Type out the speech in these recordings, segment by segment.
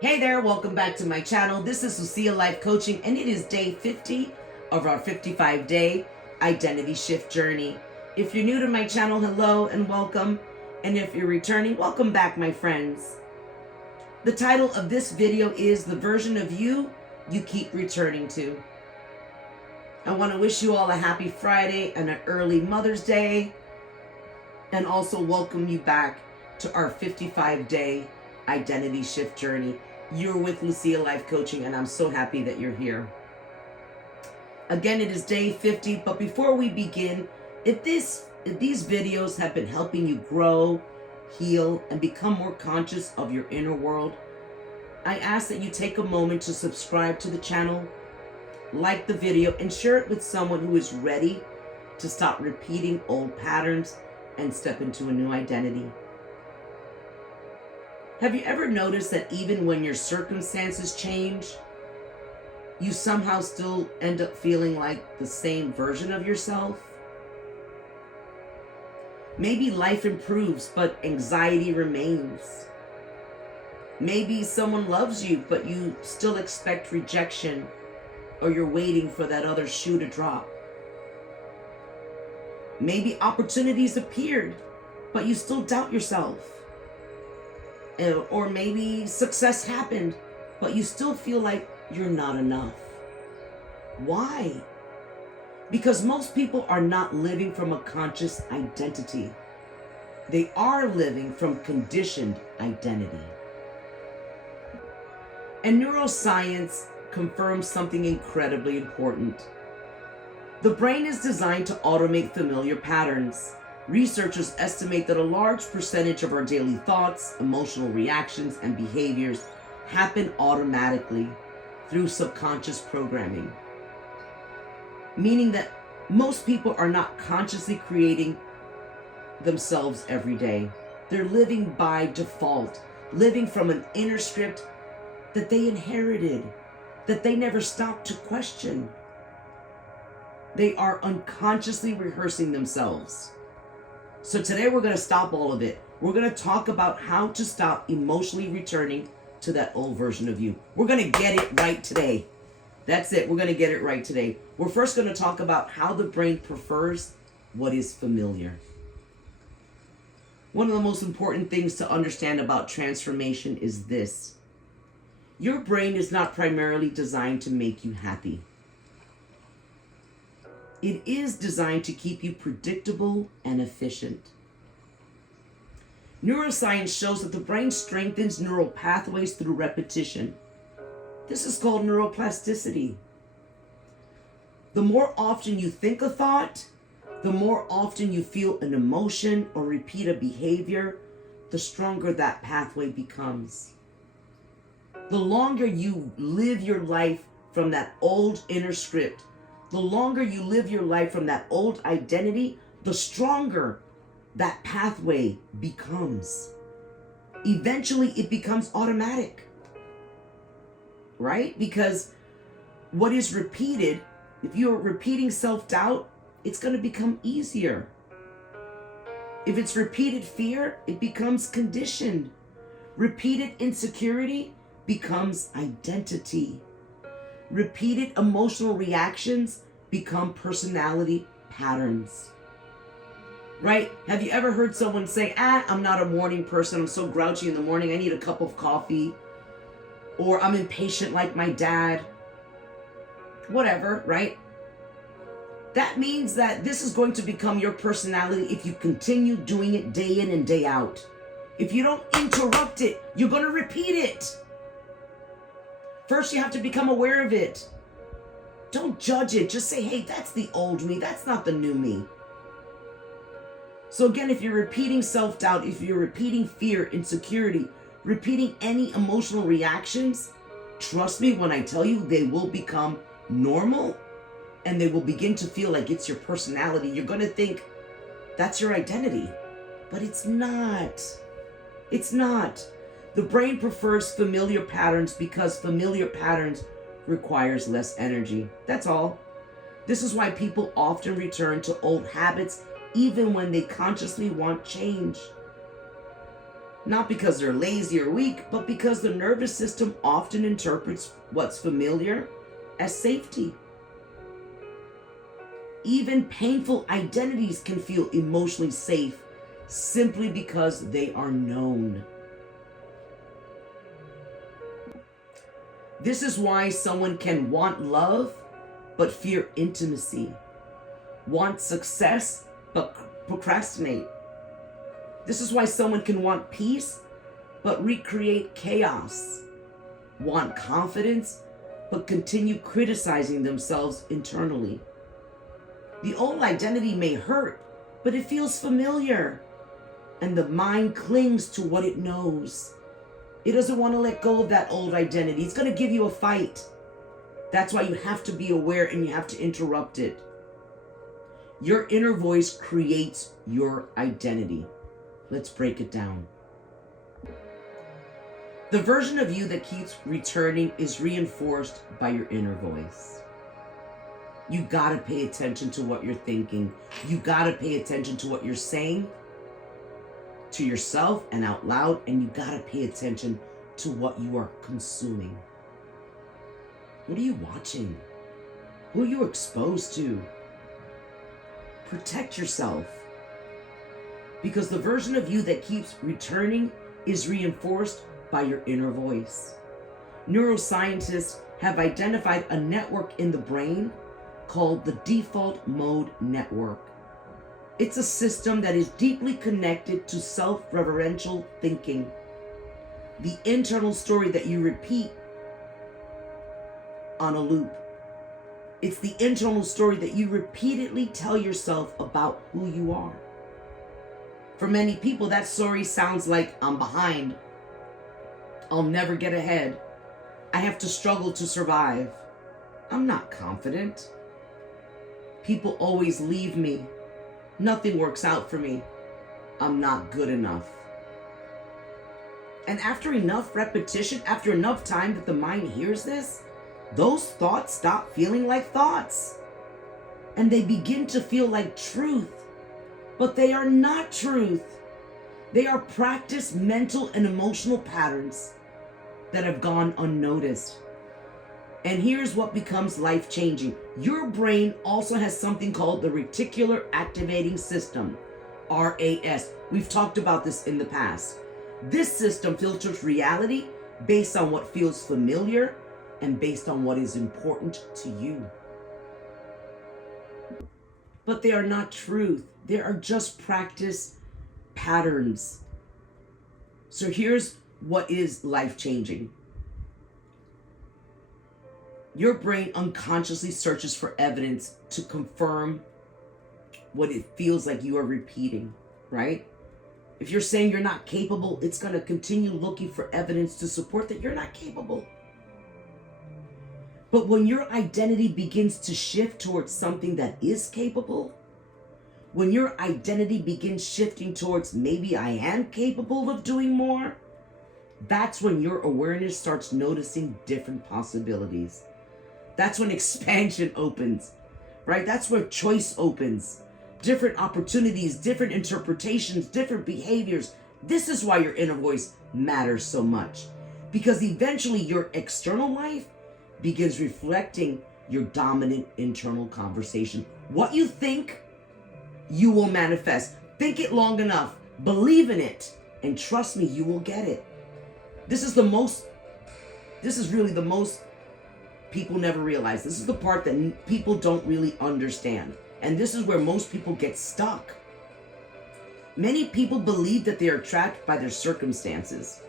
Hey there, welcome back to my channel. This is Lucía Life Coaching, and it is day 50 of our 55-day identity shift journey. If you're new to my channel, hello and welcome. And if you're returning, welcome back, my friends. The title of this video is The Version of You You Keep Returning To. I want to wish you all a happy Friday and an early Mother's Day, and also welcome you back to our 55-day identity shift journey. You're with Lucía Life Coaching, and I'm so happy that you're here. Again, it is day 50, but before we begin, if these videos have been helping you grow, heal, and become more conscious of your inner world, I ask that you take a moment to subscribe to the channel, like the video, and share it with someone who is ready to stop repeating old patterns and step into a new identity. Have you ever noticed that even when your circumstances change, you somehow still end up feeling like the same version of yourself? Maybe life improves, but anxiety remains. Maybe someone loves you, but you still expect rejection, or you're waiting for that other shoe to drop. Maybe opportunities appeared, but you still doubt yourself. Or maybe success happened, but you still feel like you're not enough. Why? Because most people are not living from a conscious identity. They are living from conditioned identity. And neuroscience confirms something incredibly important. The brain is designed to automate familiar patterns. Researchers estimate that a large percentage of our daily thoughts, emotional reactions, and behaviors happen automatically through subconscious programming, meaning that most people are not consciously creating themselves every day. They're living by default, living from an inner script that they inherited, that they never stopped to question. They are unconsciously rehearsing themselves. So today we're going to stop all of it. We're going to talk about how to stop emotionally returning to that old version of you. We're going to get it right today. That's it. We're going to get it right today. We're first going to talk about how the brain prefers what is familiar. One of the most important things to understand about transformation is this. Your brain is not primarily designed to make you happy. It is designed to keep you predictable and efficient. Neuroscience shows that the brain strengthens neural pathways through repetition. This is called neuroplasticity. The more often you think a thought, the more often you feel an emotion or repeat a behavior, the stronger that pathway becomes. The longer you live your life from that old inner script, the longer you live your life from that old identity, the stronger that pathway becomes. Eventually, it becomes automatic, right? Because what is repeated, if you're repeating self-doubt, it's going to become easier. If it's repeated fear, it becomes conditioned. Repeated insecurity becomes identity. Repeated emotional reactions become personality patterns. Right? Have you ever heard someone say, I'm not a morning person. I'm so grouchy in the morning. I need a cup of coffee. Or I'm impatient like my dad. Whatever, right? That means that this is going to become your personality if you continue doing it day in and day out. If you don't interrupt it, you're going to repeat it. First, you have to become aware of it. Don't judge it. Just say, hey, that's the old me. That's not the new me. So again, if you're repeating self-doubt, if you're repeating fear, insecurity, repeating any emotional reactions, trust me when I tell you they will become normal and they will begin to feel like it's your personality. You're going to think that's your identity, but it's not. It's not. The brain prefers familiar patterns because familiar patterns requires less energy. That's all. This is why people often return to old habits even when they consciously want change. Not because they're lazy or weak, but because the nervous system often interprets what's familiar as safety. Even painful identities can feel emotionally safe simply because they are known. This is why someone can want love but fear intimacy, want success but procrastinate. This is why someone can want peace but recreate chaos, want confidence but continue criticizing themselves internally. The old identity may hurt, but it feels familiar, and the mind clings to what it knows. It doesn't want to let go of that old identity. It's going to give you a fight. That's why you have to be aware and you have to interrupt it. Your inner voice creates your identity. Let's break it down. The version of you that keeps returning is reinforced by your inner voice. You gotta pay attention to what you're thinking. You gotta pay attention to what you're saying to yourself and out loud, and you gotta pay attention to what you are consuming. What are you watching? Who are you exposed to? Protect yourself. Because the version of you that keeps returning is reinforced by your inner voice. Neuroscientists have identified a network in the brain called the default mode network. It's a system that is deeply connected to self-referential thinking, the internal story that you repeat on a loop. It's the internal story that you repeatedly tell yourself about who you are. For many people, that story sounds like, I'm behind. I'll never get ahead. I have to struggle to survive. I'm not confident. People always leave me. Nothing works out for me. I'm not good enough. And after enough repetition, after enough time that the mind hears this, those thoughts stop feeling like thoughts. And they begin to feel like truth. But they are not truth. They are practiced mental and emotional patterns that have gone unnoticed. And here's what becomes life-changing. Your brain also has something called the reticular activating system, RAS. We've talked about this in the past. This system filters reality based on what feels familiar and based on what is important to you. But they are not truth. They are just practice patterns. So here's what is life-changing. Your brain unconsciously searches for evidence to confirm what it feels like you are repeating, right? If you're saying you're not capable, it's going to continue looking for evidence to support that you're not capable. But when your identity begins to shift towards something that is capable, when your identity begins shifting towards maybe I am capable of doing more, that's when your awareness starts noticing different possibilities. That's when expansion opens, right? That's where choice opens. Different opportunities, different interpretations, different behaviors. This is why your inner voice matters so much. Because eventually your external life begins reflecting your dominant internal conversation. What you think, you will manifest. Think it long enough, believe in it, and trust me, you will get it. This is really the most people never realize. This is the part that people don't really understand. And this is where most people get stuck. Many people believe that they are trapped by their circumstances.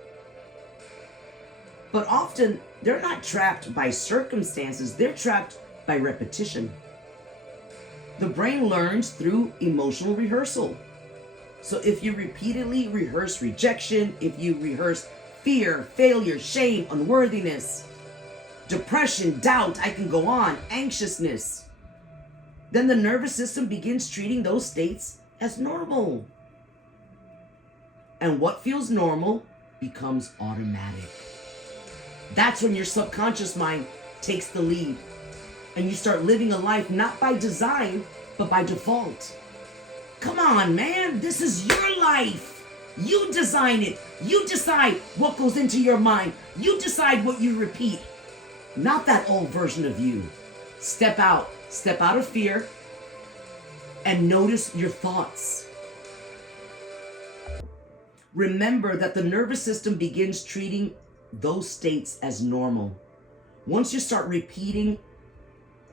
But often, they're not trapped by circumstances. They're trapped by repetition. The brain learns through emotional rehearsal. So if you repeatedly rehearse rejection, if you rehearse fear, failure, shame, unworthiness, depression, doubt, I can go on, anxiousness, then the nervous system begins treating those states as normal. And what feels normal becomes automatic. That's when your subconscious mind takes the lead and you start living a life not by design, but by default. Come on, man, this is your life. You design it. You decide what goes into your mind. You decide what you repeat. Not that old version of you. Step out of fear, and notice your thoughts. Remember that the nervous system begins treating those states as normal. Once you start repeating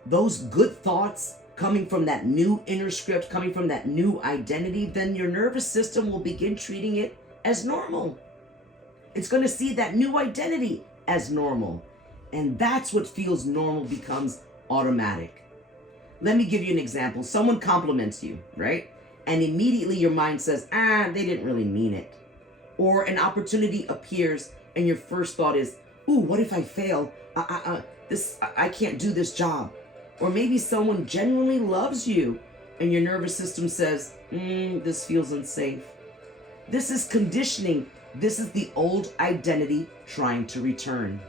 those good thoughts coming from that new inner script, coming from that new identity, then your nervous system will begin treating it as normal. It's going to see that new identity as normal. And that's what feels normal becomes automatic. Let me give you an example. Someone compliments you, right? And immediately your mind says, they didn't really mean it. Or an opportunity appears and your first thought is, ooh, what if I fail? I can't do this job. Or maybe someone genuinely loves you and your nervous system says, this feels unsafe. This is conditioning. This is the old identity trying to return.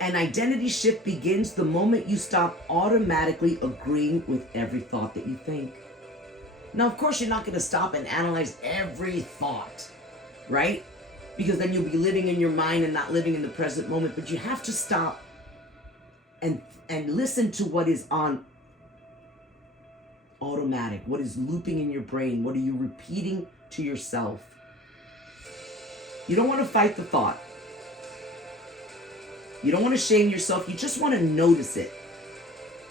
An identity shift begins the moment you stop automatically agreeing with every thought that you think. Now, of course, you're not going to stop and analyze every thought, right? Because then you'll be living in your mind and not living in the present moment. But you have to stop and listen to what is on automatic, what is looping in your brain, what are you repeating to yourself. You don't want to fight the thought. You don't want to shame yourself. You just want to notice it.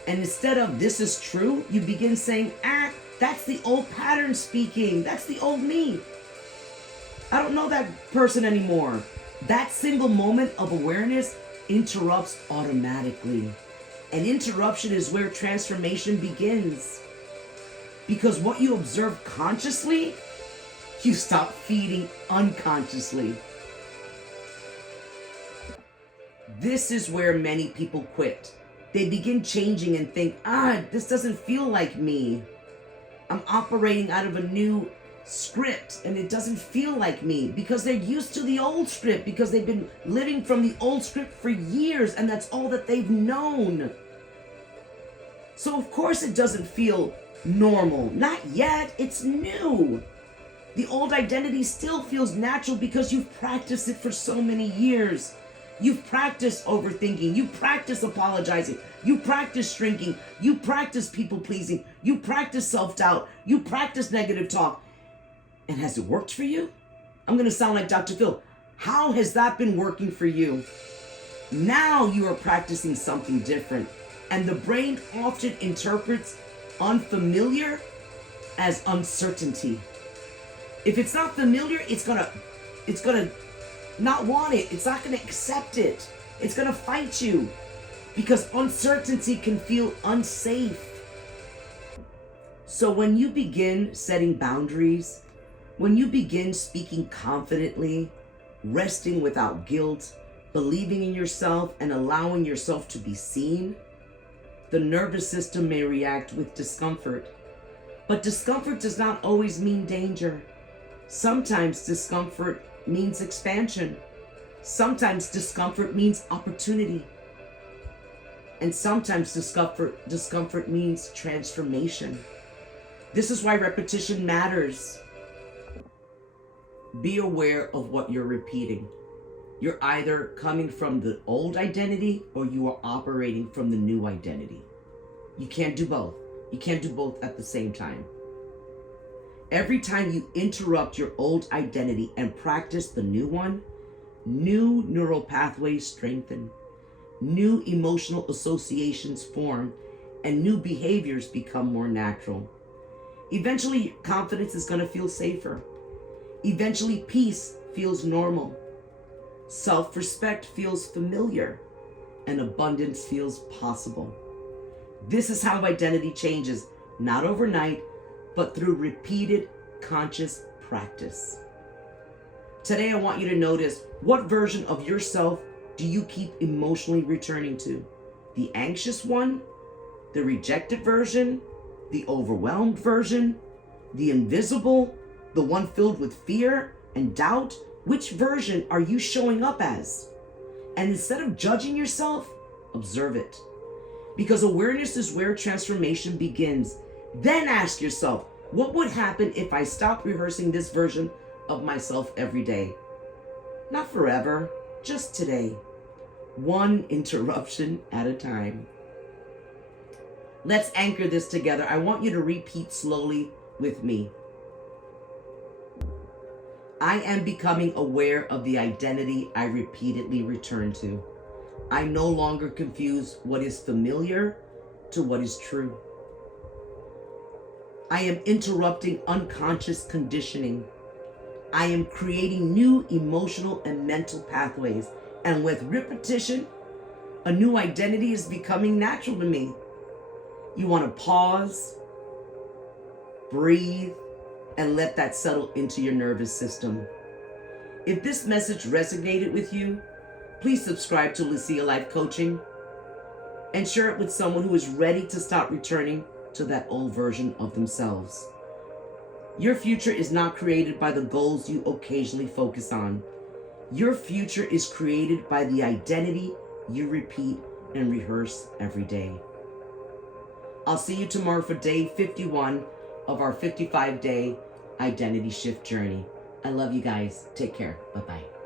And instead of this is true, you begin saying, that's the old pattern speaking. That's the old me. I don't know that person anymore. That single moment of awareness interrupts automatically. And interruption is where transformation begins. Because what you observe consciously, you stop feeding unconsciously. This is where many people quit. They begin changing and think, this doesn't feel like me. I'm operating out of a new script and it doesn't feel like me, because they're used to the old script, because they've been living from the old script for years and that's all that they've known. So of course it doesn't feel normal. Not yet. It's new. The old identity still feels natural because you've practiced it for so many years. You've practiced overthinking. You practice apologizing. You practice shrinking. You practice people pleasing. You practice self-doubt. You practice negative talk. And has it worked for you? I'm going to sound like Dr. Phil. How has that been working for you? Now you are practicing something different. And the brain often interprets unfamiliar as uncertainty. If it's not familiar, it's gonna not want it. It's not gonna accept it. It's gonna fight you, because uncertainty can feel unsafe. So when you begin setting boundaries, when you begin speaking confidently, resting without guilt, believing in yourself and allowing yourself to be seen, the nervous system may react with discomfort. But discomfort does not always mean danger. Sometimes discomfort means expansion. Sometimes discomfort means opportunity. And sometimes discomfort means transformation. This is why repetition matters. Be aware of what you're repeating. You're either coming from the old identity or you are operating from the new identity. You can't do both. You can't do both at the same time. Every time you interrupt your old identity and practice the new one, new neural pathways strengthen, new emotional associations form, and new behaviors become more natural. Eventually, confidence is going to feel safer. Eventually, peace feels normal. Self-respect feels familiar, and abundance feels possible. This is how identity changes, not overnight, but through repeated conscious practice. Today, I want you to notice, what version of yourself do you keep emotionally returning to? The anxious one, the rejected version, the overwhelmed version, the invisible, the one filled with fear and doubt? Which version are you showing up as? And instead of judging yourself, observe it. Because awareness is where transformation begins. Then ask yourself, What would happen if I stopped rehearsing this version of myself every day? Not forever, just today. One interruption at a time. Let's anchor this together. I want you to repeat slowly with me. I am becoming aware of the identity I repeatedly return to. I no longer confuse what is familiar to what is true. I am interrupting unconscious conditioning. I am creating new emotional and mental pathways. And with repetition, a new identity is becoming natural to me. You want to pause, breathe, and let that settle into your nervous system. If this message resonated with you, please subscribe to Lucía Life Coaching and share it with someone who is ready to stop returning to that old version of themselves. Your future is not created by the goals you occasionally focus on. Your future is created by the identity you repeat and rehearse every day. I'll see you tomorrow for day 51 of our 55-day identity shift journey. I love you guys. Take care. Bye-bye.